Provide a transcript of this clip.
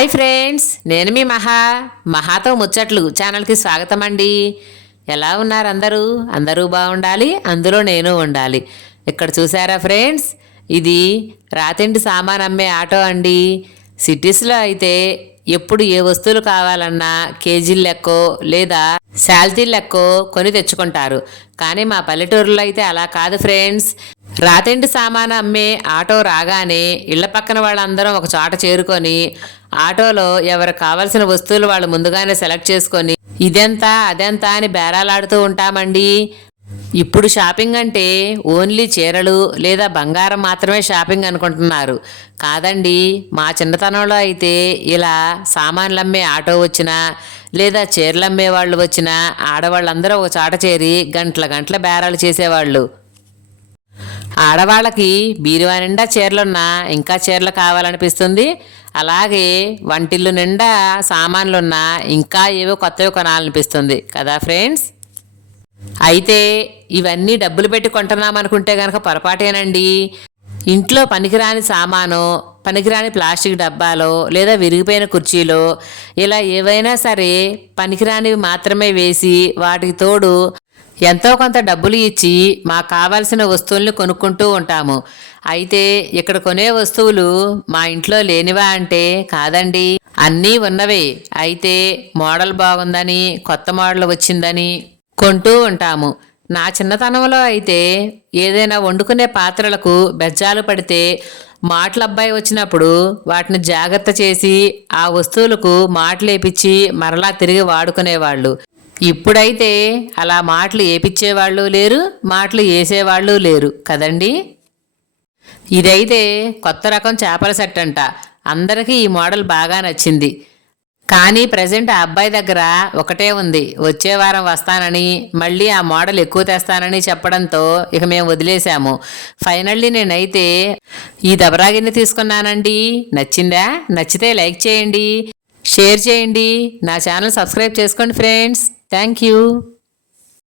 Hi friends నేను మీ మహా మహాతో ముచ్చట్లు ఛానల్కి స్వాగతం అండి ఎలా ఉన్నారు అందరూ? అందరూ బాగుండాలి అందులో నేను ఉండాలి. ఇక్కడ చూసారా ఫ్రెండ్స్? ఇది రాతింటి సామాన్ అమ్మే ఆటో అండి. సిటీస్లో అయితే ఎప్పుడు ఏ వస్తువులు కావాలన్నా కేజీల లెక్కో లేదా శాల్తీలు లెక్కో కొని తెచ్చుకుంటారు. కానీ మా పల్లెటూరులో అయితే అలా కాదు ఫ్రెండ్స్. రాతింటి సామాను అమ్మే ఆటో రాగానే ఇళ్ళ పక్కన వాళ్ళందరం ఒక చోట చేరుకొని ఆటోలో ఎవరికి కావాల్సిన వస్తువులు వాళ్ళు ముందుగానే సెలెక్ట్ చేసుకొని ఇదెంతా అదెంతా అని బేరాలాడుతూ ఉంటామండి. ఇప్పుడు షాపింగ్ అంటే ఓన్లీ చీరలు లేదా బంగారం మాత్రమే షాపింగ్ అనుకుంటున్నారు. కాదండి మా చిన్నతనంలో అయితే ఇలా సామాన్లు అమ్మే ఆటో వచ్చినా లేదా చీరలు అమ్మే వాళ్ళు వచ్చినా ఆడవాళ్ళందరూ ఒక చోట చేరి గంటల గంటల బేరాలు చేసేవాళ్ళు. ఆడవాళ్ళకి బీరువా నిండా చీరలున్నా ఇంకా చీరలు కావాలనిపిస్తుంది. అలాగే వంటిల్లు నిండా సామాన్లున్నా ఇంకా ఏవో కొత్తవి కొనాలనిపిస్తుంది. కదా ఫ్రెండ్స్? అయితే ఇవన్నీ డబ్బులు పెట్టి కొంటున్నామనుకుంటే గనక కనుక పొరపాటేనండి. ఇంట్లో పనికిరాని సామాను పనికిరాని ప్లాస్టిక్ డబ్బాలో లేదా విరిగిపోయిన కుర్చీలో ఇలా ఏవైనా సరే పనికిరానివి మాత్రమే వేసి వాటికి తోడు ఎంతో కొంత డబ్బులు ఇచ్చి మాకు కావాల్సిన వస్తువుల్ని కొనుక్కుంటూ ఉంటాము. అయితే ఇక్కడ కొనే వస్తువులు మా ఇంట్లో లేనివా అంటే కాదండి. అన్నీ ఉన్నవే. అయితే మోడల్ బాగుందని కొత్త మోడల్ వచ్చిందని కొంటూ ఉంటాము. నా చిన్నతనంలో అయితే ఏదైనా వండుకునే పాత్రలకు బెజ్జాలు పడితే మాటలబ్బాయి వచ్చినప్పుడు వాటిని జాగ్రత్త చేసి ఆ వస్తువులకు మాటలేపించి మరలా తిరిగి వాడుకునేవాళ్ళు. ఇప్పుడైతే అలా మాటలు ఏపిచ్చేవాళ్ళు లేరు మాటలు వేసేవాళ్ళు లేరు. కదండి? ఇదైతే కొత్త రకం చేపల సెట్ అంట అందరికీ ఈ మోడల్ బాగా నచ్చింది. కానీ ప్రజెంట్ ఆ అబ్బాయి దగ్గర ఒకటే ఉంది. వచ్చే వారం వస్తానని మళ్ళీ ఆ మోడల్ ఎక్కువ తెస్తానని చెప్పడంతో ఇక మేము వదిలేశాము ఫైనల్లీ నేనైతే ఈ దబరాగిన్ని తీసుకున్నానండి. నచ్చిందా? నచ్చితే లైక్ చేయండి. షేర్ చేయండి. నా ఛానల్ సబ్స్క్రైబ్ చేసుకోండి ఫ్రెండ్స్. Thank you.